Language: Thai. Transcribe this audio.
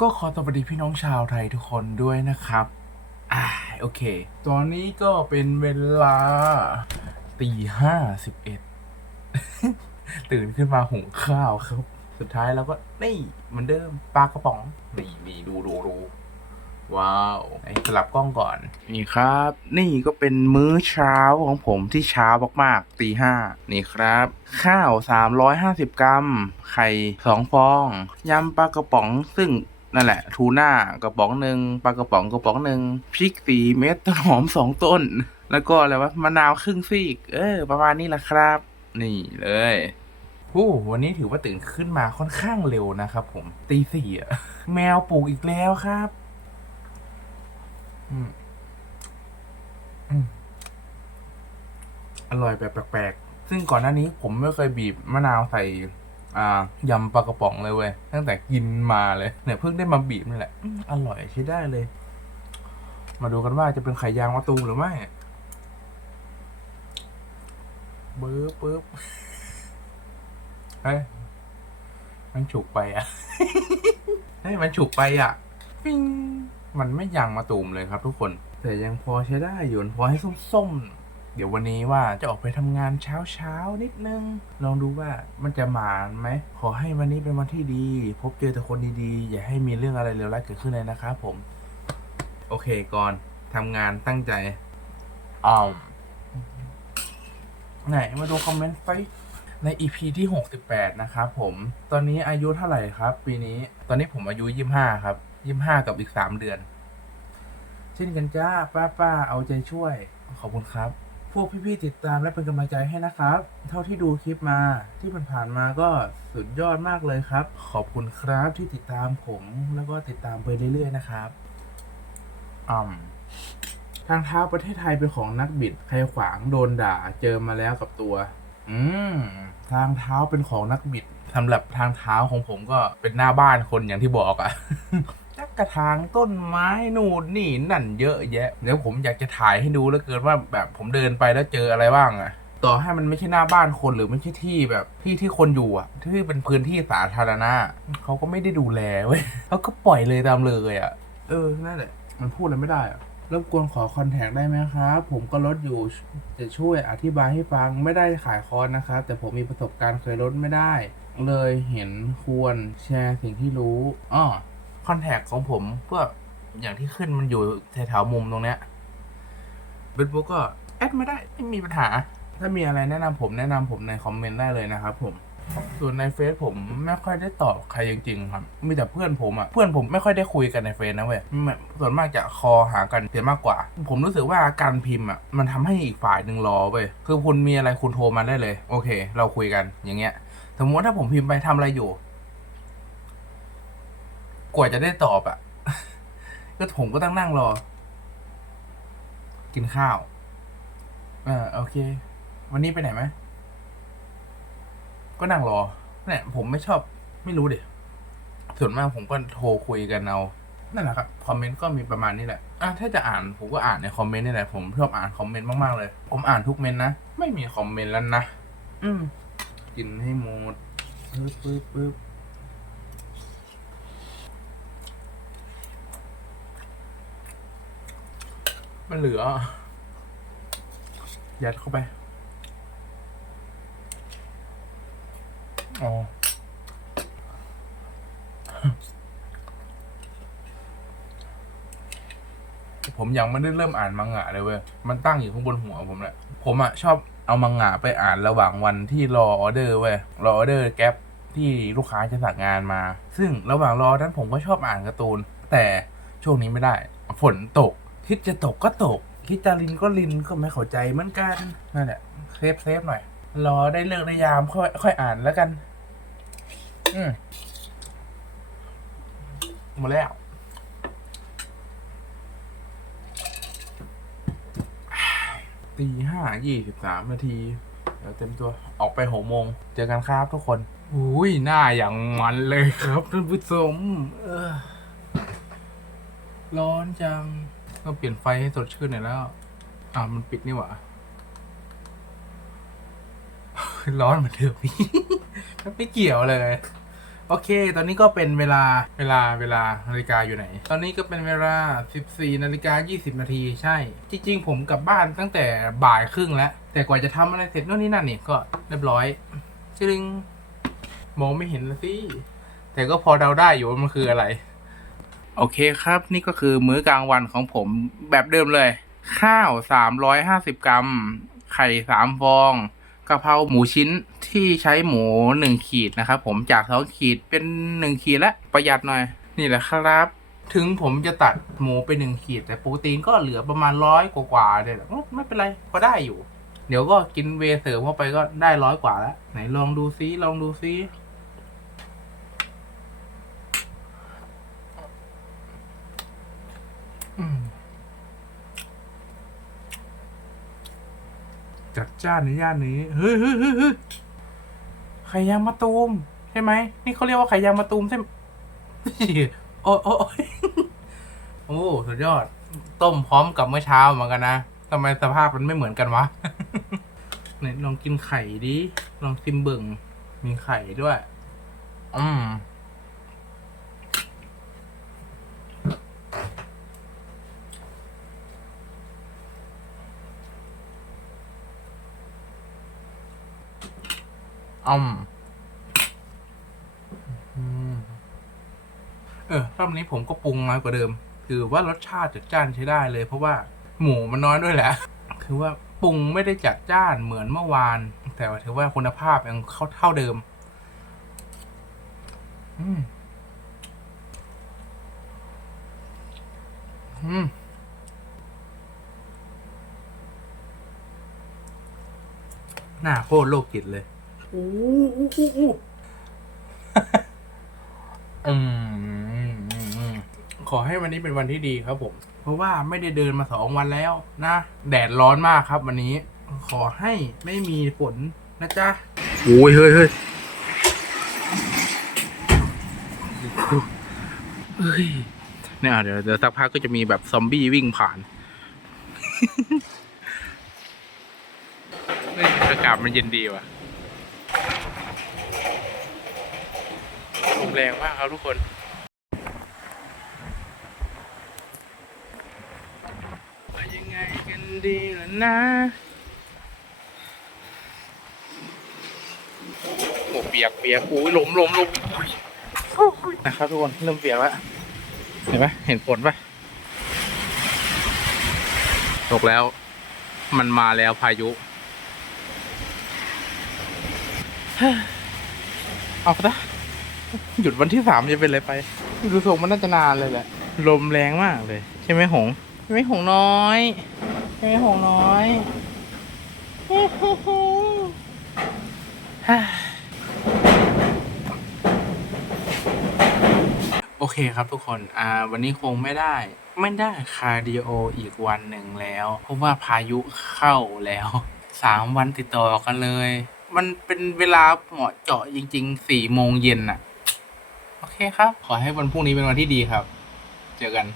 ก็ขอสวัสดีพี่น้องชาวไทยทุกคนด้วยนะครับ อ่าโอเค ตอนนี้ก็เป็นเวลาตีห้าสิบเอ็ดตื่นขึ้นมาหุงข้าวครับ สุดท้ายเราก็นี่เหมือนเดิมปลากระป๋องนี่นี่ดูดูดูว้าวไหนสลับกล้องก่อน นี่ครับ นี่ก็เป็นมื้อเช้าของผมที่เช้ามากๆตีห้านี่ครับ ข้าว 350 กรัม ไข่สองฟอง ยำปลากระป๋องซึ่ง นั่นแหละ ทูน่ากระป๋องหนึ่งปลากระป๋องกระป๋องหนึ่งพริกสี่เม็ดต้นหอมสองต้น แล้วก็อะไรวะมะนาวครึ่งซีก เออ ประมาณนี้แหละครับ นี่เลยโอ้วันนี้ถือว่าตื่นขึ้นมาค่อนข้างเร็วนะครับผมตีสี่อะแมวปลูกอีกแล้วครับอืมอืมอร่อยแบบแปลกๆ ซึ่งก่อนหน้านี้ผมไม่เคยบีบมะนาวใส่ อ่ายำปลากระป๋องเลยเว้ยตั้งแต่กินมาเลยเนี่ยเพิ่งได้มาบีบนี่แหละอืมอร่อยใช้ได้เลย มาดูกันว่าจะเป็นไข่ยางมะตูมหรือไม่เบิร์ปึ๊บเฮ้ยมันฉุกไปอะเฮ้ยมันฉุกไปอะปิ้งมันไม่ยางมะตูมเลยครับทุกคน แต่ยังพอใช้ได้อยู่พอให้ส้มๆ เดี๋ยววันนี้ว่าจะออกไปทำงานเช้าเช้านิดนึง ลองดูว่ามันจะมาไหม ขอให้วันนี้เป็นวันที่ดี พบเจอแต่คนดีๆ อย่าให้มีเรื่องอะไรเลวร้ายเกิดขึ้นเลยนะครับผม โอเคก่อนทำงานตั้งใจอ้าวไหนมาดูคอมเมนต์ไปใน EP ที่ 68 นะครับผม ตอนนี้อายุเท่าไหร่ครับ ปีนี้ ตอนนี้ผมอายุ 25 ครับ 25 กับอีก 3 เดือน เช่นกันจ้าป้าป้าๆเอาใจช่วย ขอบคุณครับ พวกพี่ๆติดตามและเป็นกำลังใจให้นะครับ เท่าที่ดูคลิปมาที่ผ่านๆมาก็สุดยอดมากเลยครับ ขอบคุณครับที่ติดตามผมแล้วก็ติดตามไปเรื่อยๆนะครับอืมทางเท้าประเทศไทยเป็นของนักบิดใครขวางโดนด่าเจอมาแล้วกับตัว อืมทางเท้าเป็นของนักบิดสำหรับทางเท้าของผมก็เป็นหน้าบ้านคนอย่างที่บอกอะ่ะ กระถางต้นไม้นู่นนี่นั่นเยอะแยะ เดี๋ยวผมอยากจะถ่ายให้ดูแล้วเกินว่าแบบผมเดินไปแล้วเจออะไรบ้างอะต่อให้มันไม่ใช่หน้าบ้านคนหรือไม่ใช่ที่แบบที่ที่คนอยู่อะที่เป็นพื้นที่สาธารณะเขาก็ไม่ได้ดูแลเว้ยเขาก็ปล่อยเลยตามเลยอะเออนั่นแหละมันพูดอะไรไม่ได้อะรบกวนขอคอนแทคได้ไหมครับ ผมก็ลดอยู่จะช่วยอธิบายให้ฟังไม่ได้ขายคอร์สนะครับแต่ผมมีประสบการณ์เคยลดไม่ได้ เลยเห็นควรแชร์สิ่งที่รู้อ้อ คอนแทคของผมก็อย่างที่ขึ้นมันอยู่แถวๆมุมตรงเนี้ยเฟซบุ๊กก็แอดไม่ได้ไม่มีปัญหา ถ้ามีอะไรแนะนำผมแนะนำผมในคอมเมนต์ได้เลยนะครับผมส่วนในเฟซผมไม่ค่อยได้ตอบใครจริงๆครับ มีแต่เพื่อนผมอะเพื่อนผมไม่ค่อยได้คุยกันในเฟซนะเว้ยส่วนมากจะคอหากันเสียมากกว่า ผมรู้สึกว่าการพิมพ์อะมันทำให้อีกฝ่ายหนึ่งรอเว้ยคือคุณมีอะไรคุณโทรมาได้เลย โอเค เราคุยกันอย่างเงี้ย สมมติว่าถ้าผมพิมพ์ไปทำอะไรอยู่ กว่าจะได้ตอบอะก็ผมก็ต้องนั่งรอ กินข้าว เออโอเค วันนี้ไปไหนไหมก็นั่งรอเนี่ยผมไม่ชอบไม่รู้ดิส่วนมากผมก็โทรคุยกันเอานั่นแหละครับคอมเมนต์ก็มีประมาณนี้แหละอะถ้าจะอ่านผมก็อ่านในคอมเมนต์นี่แหละผมชอบอ่านคอมเมนต์มากๆเลย ผมอ่านทุกเมนต์นะไม่มีคอมเมนต์แล้วนะอืมกินให้หมดปึ๊บปึ๊บปึ๊บ มันเหลือ ยัดเข้าไป อ๋อ ผมยังไม่ได้เริ่มอ่านมังงะเลยเว้ย มันตั้งอยู่ข้างบนหัวผมแหละ ผมอะชอบเอามังงะไปอ่านระหว่างวันที่รอออเดอร์เว้ย รอออเดอร์แก๊ปที่ลูกค้าจะสั่งงานมา ซึ่งระหว่างรอนั้นผมก็ชอบอ่านการ์ตูน แต่ช่วงนี้ไม่ได้ ฝนตก คิดจะตกก็ตก คิดจะลินก็ลินก็ไม่เข้าใจเหมือนกันนั่นแหละเซฟเซฟหน่อย รอได้เลิกได้ยามค่อยค่อยอ่านแล้วกัน อืมหมาแล้วตีห้ายี่สิบสามนาที เดี๋ยวเต็มตัวออกไปหกโมง เจอกันครับทุกคนอุ้ยหน้าอย่างมันเลยครับท่านผู้ชมเออร้อนจัง ก็เปลี่ยนไฟให้สดชื่นหน่อยแล้ว อ่ามันปิดนี่หว่าร้อนเหมือนเดิมไม่เกี่ยวเลย โอเค ตอนนี้ก็เป็นเวลาเวลาเวลานาฬิกาอยู่ไหน ตอนนี้ก็เป็นเวลา 14นาฬิกา20 นาทีใช่ จริง ๆ ผมกลับบ้านตั้งแต่บ่ายครึ่งแล้ว แต่กว่าจะทำอะไรเสร็จโน่นนี่นั่นนี่ก็เรียบร้อยจริงมองไม่เห็นสิแต่ก็พอเดาได้อยู่ว่ามันคืออะไร โอเคครับ นี่ก็คือมื้อกลางวันของผมแบบเดิมเลย ข้าว 350 กรัม ไข่ 3 ฟองกะเพราหมูชิ้นที่ใช้หมู 1 ขีดนะครับผมจาก 2 ขีดเป็น 1 ขีดแล้วประหยัดหน่อย นี่แหละครับ ถึงผมจะตัดหมูไป 1 ขีด แต่โปรตีนก็เหลือประมาณร้อยกว่าๆเนี่ยไม่เป็นไรพอได้อยู่ เดี๋ยวก็กินเวย์เสริมเข้าไปก็ได้ร้อยกว่าแล้ว ไหนลองดูซิลองดูซิ จัดจ้านในย่านนี้ เฮ้ยเฮ้ยเฮ้ยเฮ้ยไข่ยางมะตูมใช่ไหม นี่เขาเรียกว่าไข่ยางมะตูมใช่ไหมโอ้โอ้โอ้โอ้สุดยอด ต้มพร้อมกับเมื่อเช้าเหมือนกันนะทำไมสภาพมันไม่เหมือนกันวะไหนลองกินไข่ดิ ลองซิมเบิ่ง มีไข่ด้วย อืม อืมอืมเออรอบนี้ผมก็ปรุงน้อยกว่าเดิมคือว่ารสชาติจัดจ้านใช้ได้เลย เพราะว่าหมูมันน้อยด้วยแหละ คือว่าปรุงไม่ได้จัดจ้านเหมือนเมื่อวาน แต่ว่าถือว่าคุณภาพยังเข้าเท่าเดิม อืม อืมหน้าโคตรโลกจิตเลย อู้อู้อู้อู้อืมขอให้วันนี้เป็นวันที่ดีครับผม เพราะว่าไม่ได้เดินมาสองวันแล้วนะ แดดร้อนมากครับวันนี้ ขอให้ไม่มีฝนนะจ๊ะโอ้ยเฮ้ยเฮ้ยเฮ้ยเนี่ยเดี๋ยวเดี๋ยวสักพักก็จะมีแบบซอมบี้วิ่งผ่าน เฮ้ยอากาศมันเย็นดีว่ะ มแรงมากครับทุกคนว่ายังไงกันดีล่ะนะโอ้เปียกเปียกโอ้ยลมลมลมอุ๊ยนะครับทุกคนเริ่มเปียกแล้วเห็นไหมเห็นฝนปะตกแล้วมันมาแล้วพายุเอาไปนะ หยุดวันที่สามจะเป็นอะไรไปดูทรงมันน่าจะนานเลยแหละ ลมแรงมากเลย ใช่ไหมหงใช่ไหมหงน้อยใช่ไหมหงน้อยโอเคครับทุกคน อ่า วันนี้คงไม่ได้ ไม่ได้คาร์ดิโออีกวันหนึ่งแล้ว เพราะว่าพายุเข้าแล้วสามวันติดต่อกันเลย มันเป็นเวลาเหมาะเจาะจริงๆสี่โมงเย็นอะ ครับ ขอให้วันพรุ่งนี้เป็นวันที่ดีครับ เจอกัน